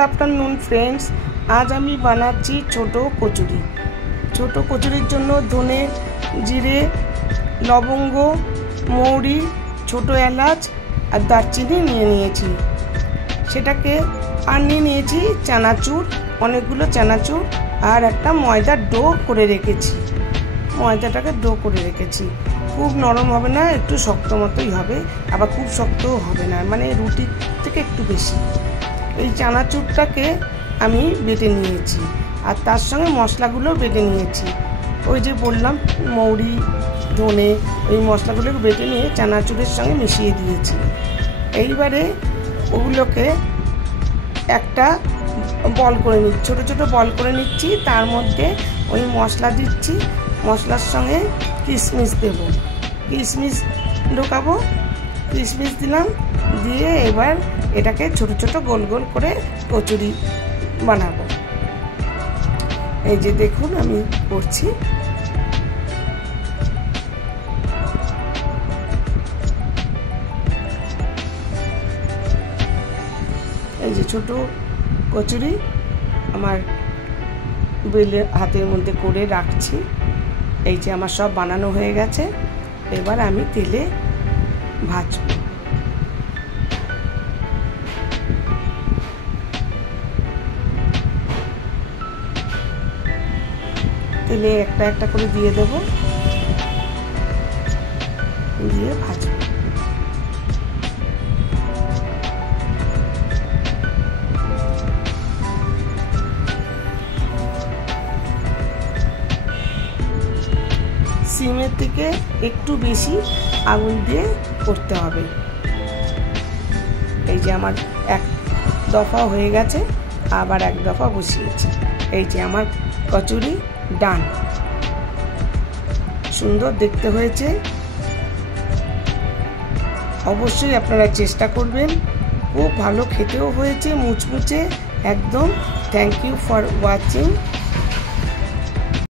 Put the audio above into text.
Afternoon friends, आज আমি বানাচ্ছি ছোট কচুরি। ছোট কচুরির জন্য ধনে, জিরে, লবঙ্গ, মৌরি, ছোট এলাচ আর দারচিনি নিয়ে নিয়েছি। সেটাকে আর নিয়ে নিয়েছি চানাচুর, অনেকগুলো চানাচুর আর একটা ময়দার ডো করে রেখেছি। ময়দাটাকে ডো করে রেখেছি। খুব নরম হবে না, একটু শক্ত মতোই হবে, আবার খুব শক্তও হবে না, মানে রুটির থেকে একটু বেশি। এই চানাচুরটাকে আমি বেটে নিয়েছি আর তার সঙ্গে মশলাগুলো বেটে নিয়েছি। ওই যে বললাম মৌরি, ধনে, ওই মশলাগুলোকে বেটে নিয়ে চানাচুরের সঙ্গে মিশিয়ে দিয়েছি। এইবারে ওগুলোকে একটা বল করে নিচ্ছি, ছোটো ছোটো বল করে নিচ্ছি। তার মধ্যে ওই মশলা দিচ্ছি, মশলার সঙ্গে কিশমিশ দেবো, কিশমিশ ঢোকাবো, কিশমিশ দিলাম, দিয়ে এবার এটাকে ছোট ছোট গোল গোল করে কচুরি বানাবো। এই যে দেখুন আমি করছি। এই যে ছোট কচুরি আমার বেলে হাতের মধ্যে করে রাখছি। এই যে আমার সব বানানো হয়ে গেছে, এবার আমি তেলে ভাজবো। তেলে একটা একটা করে দিয়ে দেবো, দিয়ে ভাজবো। সিমের থেকে একটু বেশি আগুন দিয়ে করতে হবে। এই যে আমার এক দফা হয়ে গেছে, আবার এক দফা বসিয়েছি। এই যে আমার কচুরি ডান, সুন্দর দেখতে হয়েছে। অবশ্যই আপনারা চেষ্টা করবেন, খুব ভালো খেতেও হয়েছে, মুচমুচে একদম। Thank you for watching.